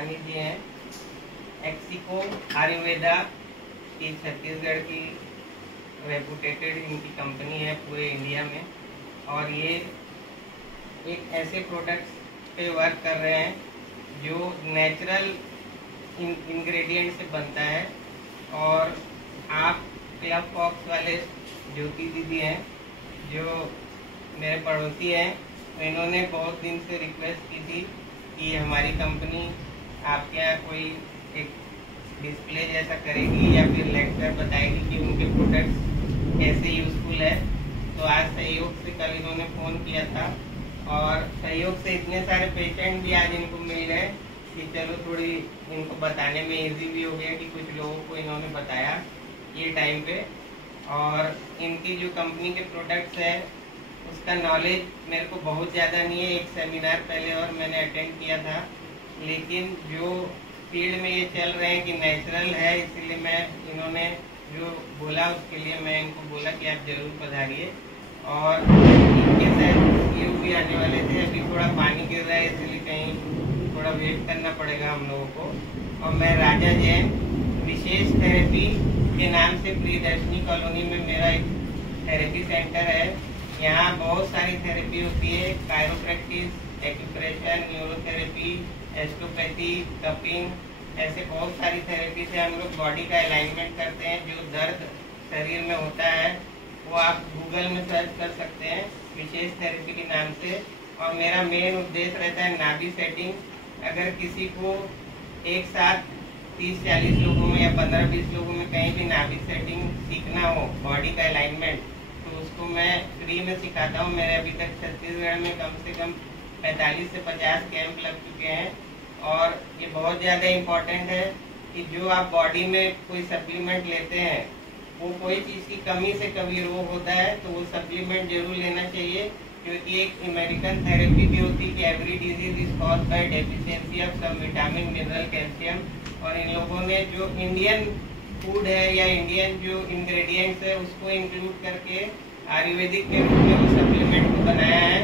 दत्तानी जी हैं। एक्सिको आयुर्वेदा की छत्तीसगढ़ की रेपुटेटेड इनकी कंपनी है पूरे इंडिया में, और ये एक ऐसे प्रोडक्ट्स पे वर्क कर रहे हैं जो नेचुरल इंग्रेडिएंट से बनता है। और आप क्लब फॉक्स वाले ज्योति दीदी हैं जो मेरे पड़ोसी हैं, तो इन्होंने बहुत दिन से रिक्वेस्ट की थी कि हमारी कंपनी आपके यहाँ कोई एक डिस्प्ले जैसा करेगी या फिर लेक्चर बताएगी कि उनके प्रोडक्ट्स कैसे यूज़फुल है। तो आज सहयोग से कल इन्होंने फ़ोन किया था, और सहयोग से इतने सारे पेशेंट भी आज इनको मिल गए कि चलो थोड़ी इनको बताने में इजी भी हो गया कि कुछ लोगों को इन्होंने बताया ये टाइम पे। और इनकी जो कंपनी के प्रोडक्ट्स है उसका नॉलेज मेरे को बहुत ज़्यादा नहीं है। एक सेमिनार पहले और मैंने अटेंड किया था, लेकिन जो फील्ड में ये चल रहे हैं कि नेचुरल है, इसीलिए मैं इन्होंने जो बोला उसके लिए मैं इनको बोला कि आप ज़रूर पधारिए। और इनके साथ ये भी आने वाले थे, अभी थोड़ा पानी गिर रहा है इसलिए कहीं थोड़ा वेट करना पड़ेगा हम लोगों को। और मैं राजा जैन, विशेष थेरेपी के नाम से प्रियदर्शनी कॉलोनी में मेरा एक थेरेपी सेंटर है। यहाँ बहुत सारी थेरेपी होती है, कायरोप्रैक्टिस, एक्यूप्रेशर, न्यूरोथेरेपी, एस्ट्रोपैथी, कपिंग, ऐसे बहुत सारी थेरेपी से हम लोग बॉडी का अलाइनमेंट करते हैं। जो दर्द शरीर में होता है वो आप गूगल में सर्च कर सकते हैं विशेष थेरेपी के नाम से। और मेरा मेन उद्देश्य रहता है नाभि सेटिंग। अगर किसी को एक साथ 30-40 लोगों में या 15-20 लोगों में कहीं भी नाभि सेटिंग सीखना हो, बॉडी का अलाइनमेंट, तो उसको मैं फ्री में सिखाता हूँ। मेरे अभी तक छत्तीसगढ़ में कम से कम 45 से 50 कैंप लग चुके हैं। और ये बहुत ज़्यादा इम्पोर्टेंट है कि जो आप बॉडी में कोई सप्लीमेंट लेते हैं, वो कोई चीज़ की कमी से कभी रोग होता है तो वो सप्लीमेंट जरूर लेना चाहिए, क्योंकि एक अमेरिकन थेरेपी भी होती है कि every disease is caused by deficiency of some vitamin, mineral, calcium. और इन लोगों ने जो इंडियन फूड है या इंडियन जो इंग्रेडिएंट्स है उसको इंक्लूड करके आयुर्वेदिक के रूप में वो सप्लीमेंट को बनाया है।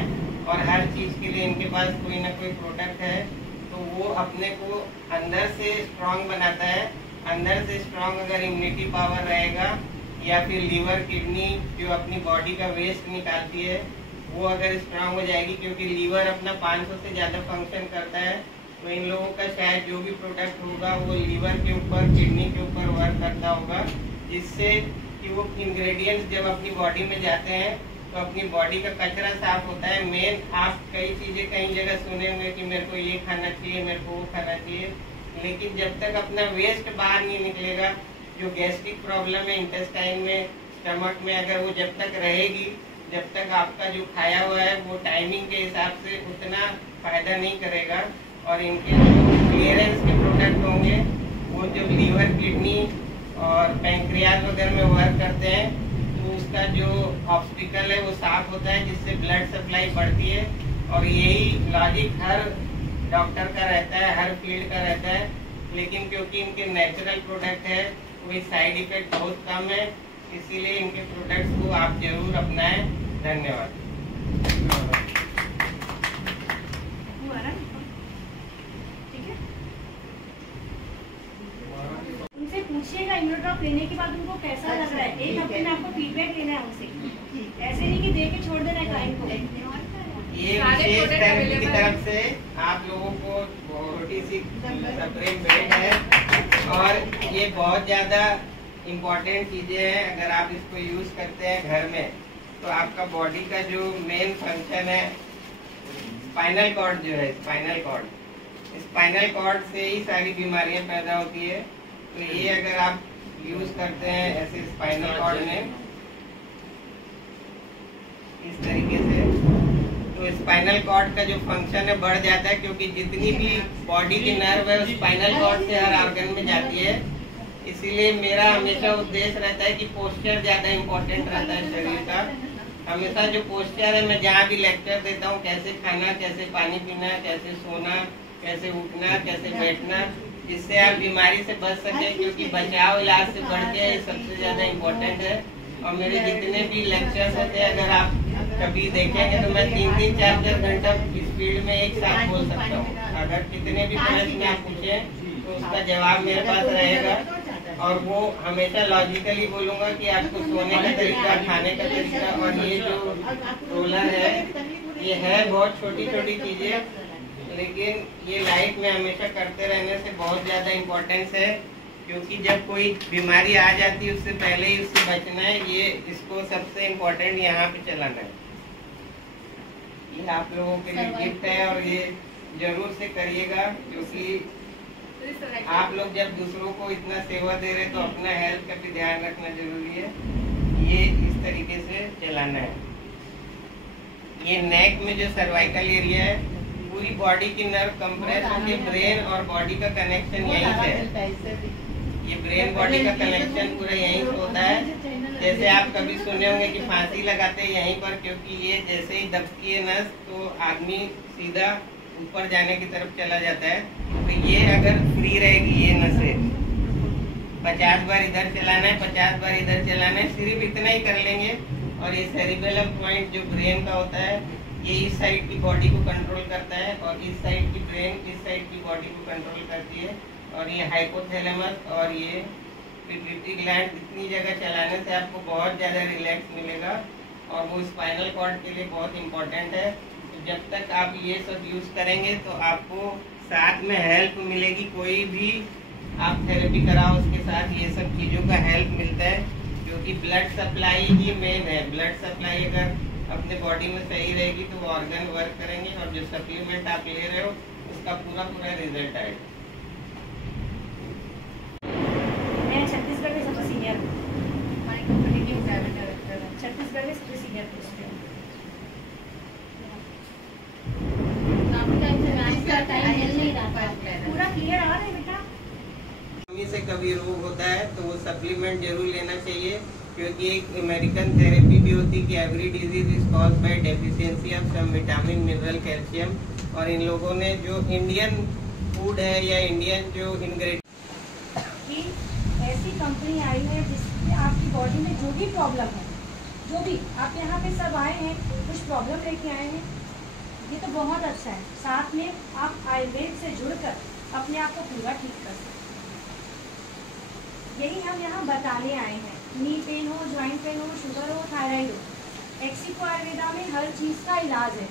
और हर चीज़ के लिए इनके पास कोई ना कोई प्रोडक्ट है, तो वो अपने को अंदर से स्ट्रांग बनाता है। अंदर से स्ट्रांग अगर इम्यूनिटी पावर रहेगा, या फिर लीवर, किडनी जो अपनी बॉडी का वेस्ट निकालती है वो अगर स्ट्रांग हो जाएगी, क्योंकि लीवर अपना 500 से ज़्यादा फंक्शन करता है, तो इन लोगों का शायद जो भी प्रोडक्ट होगा वो लीवर के ऊपर, किडनी के ऊपर वर्क करता होगा, जिससे कि वो इंग्रेडिएंट्स जब अपनी बॉडी में जाते हैं तो अपनी बॉडी का कचरा साफ होता है। मेन आप कई चीज़ें कई जगह सुने होंगे कि मेरे को ये खाना चाहिए, मेरे को वो खाना चाहिए, लेकिन जब तक अपना वेस्ट बाहर नहीं निकलेगा, जो गैस्ट्रिक प्रॉब्लम है इंटेस्टाइन में, स्टमक में, अगर वो जब तक रहेगी, जब तक आपका जो खाया हुआ है वो टाइमिंग के हिसाब से उतना फायदा नहीं करेगा। और इनके जो क्लियरेंस के प्रोडक्ट होंगे वो जो लीवर, किडनी और पैंक्रियाज वगैरह में वर्क करते हैं, तो उसका जो ऑब्स्टिकल है वो साफ होता है, जिससे ब्लड सप्लाई बढ़ती है। और यही लॉजिक हर डॉक्टर का रहता है, हर फील्ड का रहता है, लेकिन क्योंकि इनके नेचुरल प्रोडक्ट है कोई साइड इफेक्ट बहुत कम है, इसीलिए इनके प्रोडक्ट्स को आप जरूर अपनाएं। धन्यवाद। उनसे पूछिएगा इम्यूनोड्रॉप लेने के बाद उनको कैसा लग रहा है। एक हफ्ते में आपको फीडबैक लेना है उनसे, ऐसे नहीं कि दे के छोड़ देना है क्लाइंट को। ये विशेष थेरेपी की तरफ से आप लोगों को छोटी सी सेपरेट बेड है, और ये बहुत ज़्यादा इम्पोर्टेंट चीज़ें हैं। अगर आप इसको यूज़ करते हैं घर में, तो आपका बॉडी का जो मेन फंक्शन है, स्पाइनल कॉर्ड जो है, स्पाइनल कॉर्ड से ही सारी बीमारियां पैदा होती है। तो ये अगर आप यूज़ करते हैं ऐसे स्पाइनल कॉर्ड में इस तरीके से, तो स्पाइनल कॉर्ड का जो फंक्शन है बढ़ जाता है, क्योंकि जितनी भी बॉडी की नर्व है स्पाइनल कॉर्ड से हर ऑर्गन में जाती है। इसीलिए मेरा हमेशा उद्देश्य रहता है कि पोस्चर ज़्यादा इम्पोर्टेंट रहता है शरीर का। हमेशा जो पोस्चर है, मैं जहाँ भी लेक्चर देता हूँ, कैसे खाना, कैसे पानी पीना, कैसे सोना, कैसे उठना, कैसे बैठना, जिससे आप बीमारी से बच सके, क्योंकि बचाव इलाज से बढ़ के सबसे ज़्यादा इम्पोर्टेंट है। और मेरे जितने भी लेक्चर्स होते हैं, अगर आप कभी देखेंगे तो मैं 3-3, 4-4 घंटा इस फील्ड में एक साथ बोल सकता हूँ। अगर कितने भी प्रश्न आप पूछे तो उसका जवाब मेरे पास रहेगा, और वो हमेशा लॉजिकली बोलूंगा कि आपको सोने का तरीका, खाने का तरीका। और ये जो रोलर है, ये है बहुत छोटी छोटी चीजें, लेकिन ये लाइफ में हमेशा करते रहने से बहुत ज्यादा इम्पोर्टेंस है, क्योंकि जब कोई बीमारी आ जाती है उससे पहले ही उससे बचना है। ये इसको सबसे इम्पोर्टेंट यहाँ पे चलाना है। ये आप लोगों के लिए गिफ्ट है, और ये जरूर से करिएगा, क्योंकि आप लोग जब दूसरों को इतना सेवा दे रहे तो अपना हेल्थ का भी ध्यान रखना जरूरी है। ये इस तरीके से चलाना है। ये नेक में जो सर्वाइकल एरिया है, पूरी बॉडी की नर्व कंप्रेस होकर ब्रेन और बॉडी का कनेक्शन यहीं से है। ये ब्रेन बॉडी का कनेक्शन पूरा यहीं से होता है। जैसे आप कभी सुने होंगे कि फांसी लगाते हैं यहीं पर, क्योंकि ये जैसे ही दबती है नस तो आदमी सीधा ऊपर जाने की तरफ चला जाता है। तो ये अगर फ्री रहेगी ये नसें, 50 बार इधर चलाना है, 50 बार इधर चलाना है, सिर्फ इतना ही कर लेंगे। और ये सेरिबेलम पॉइंट जो ब्रेन का होता है, ये इस साइड की बॉडी को कंट्रोल करता है, और इस साइड की ब्रेन इस साइड की बॉडी को कंट्रोल करती है। और ये हाइपोथैलेमस और ये पिट्यूटरी ग्लैंड, इतनी जगह चलाने से आपको बहुत ज़्यादा रिलैक्स मिलेगा, और वो स्पाइनल कॉर्ड के लिए बहुत इम्पोर्टेंट है। तो जब तक आप ये सब यूज़ करेंगे तो आपको साथ में हेल्प मिलेगी। कोई भी आप थेरेपी कराओ उसके साथ ये सब चीज़ों का हेल्प मिलता है, क्योंकि ब्लड सप्लाई ही मेन है। ब्लड सप्लाई अगर अपने बॉडी में सही रहेगी तो वो ऑर्गन वर्क करेंगे, और जो सप्लीमेंट आप ले रहे हो उसका पूरा पूरा रिजल्ट आएगा। मैं छत्तीसगढ़ में सबसे सीनियर हूँ, हमारी कंपनी की प्राइवेट डायरेक्टर है, छत्तीसगढ़ में सबसे सीनियर पोस्ट है। पूरा क्लियर आ रहा है बेटा? से कभी रोग होता है तो वो सप्लीमेंट जरूर लेना चाहिए, क्योंकि एक अमेरिकन थेरेपी भी होती है कि every disease is caused by deficiency of some vitamin, mineral, calcium. और इन लोगों ने जो इंडियन फूड है या इंडियन जो इंग्रेडिएंट, ऐसी कंपनी आई है जिसमें आपकी बॉडी में जो भी प्रॉब्लम है, जो भी आप यहाँ पे सब आए हैं कुछ प्रॉब्लम लेके आए हैं, ये तो बहुत अच्छा है। साथ में आप आयुर्वेद से जुड़कर अपने आप को पूरा ठीक कर सकते हैं। यही हम यहाँ बताने आए हैं। नी पेन हो, ज्वाइंट पेन हो, शुगर हो, थायराइड हो, एक्सिको आयुर्वेदा में हर चीज़ का इलाज है।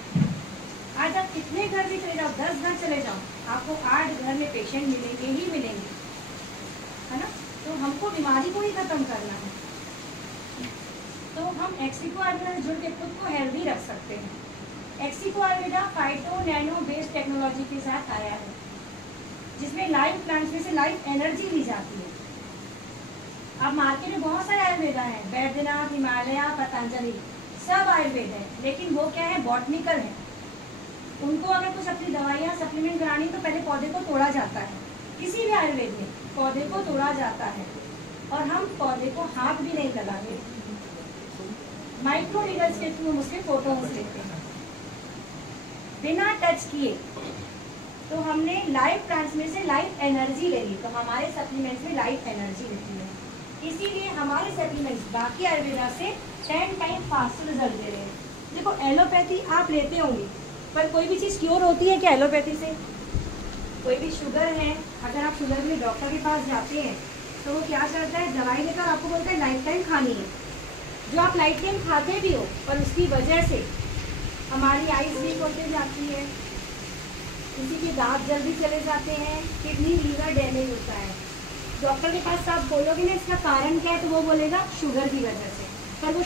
आज आप कितने घर भी चले जाओ, 10 घर चले जाओ, आपको 8 घर में पेशेंट मिलेंगे ही मिलेंगे, है ना। तो हमको बीमारी को ही खत्म करना है, तो हम एक्सिको आयुर्वेदा से जुड़ के खुद को हेल्दी रख सकते हैं। एक्सिको Ayurveda phyto nano based technology के साथ आया है, जिसमें लाइव प्लांट्स में से लाइव एनर्जी ली जाती है। अब मार्केट में बहुत सारे आयुर्वेदा हैं, वैद्यनाथ, हिमालय, पतंजलि, सब आयुर्वेद है, लेकिन वो क्या है, बॉटनिकल है। उनको अगर कुछ अपनी दवाइयाँ सप्लीमेंट करानी तो पहले पौधे को तोड़ा जाता है। किसी भी आयुर्वेद में पौधे को तोड़ा जाता है, और हम पौधे को हाथ भी नहीं लगाते, माइक्रो नीडल्स के थ्रू हम उसके फोटोज लेते हैं बिना टच किए। तो हमने लाइव प्लांट्स में से लाइव एनर्जी ले ली, तो हमारे सप्लीमेंट्स में लाइव एनर्जी रहती है। इसीलिए हमारे सप्लीमेंट्स बाकी आयुर्वेदा से 10 टाइम फास्टर रिजल्ट दे रहे हैं। देखो एलोपैथी आप लेते होंगे, पर कोई भी चीज़ क्योर होती है क्या एलोपैथी से? कोई भी शुगर है, अगर आप शुगर के लिए डॉक्टर के पास जाते हैं तो वो क्या करता है, दवाई लेकर आपको बोलता है लाइफ टाइम खानी है, जो आप लाइफ टाइम खाते भी हो, पर उसकी वजह से हमारी आइज वीक होते जाती है, किसी के दांत जल्दी चले जाते हैं, किडनी लीवर डैमेज होता है। डॉक्टर के पास आप बोलोगे ना इसका कारण क्या है, तो वो बोलेगा शुगर की वजह से, पर वो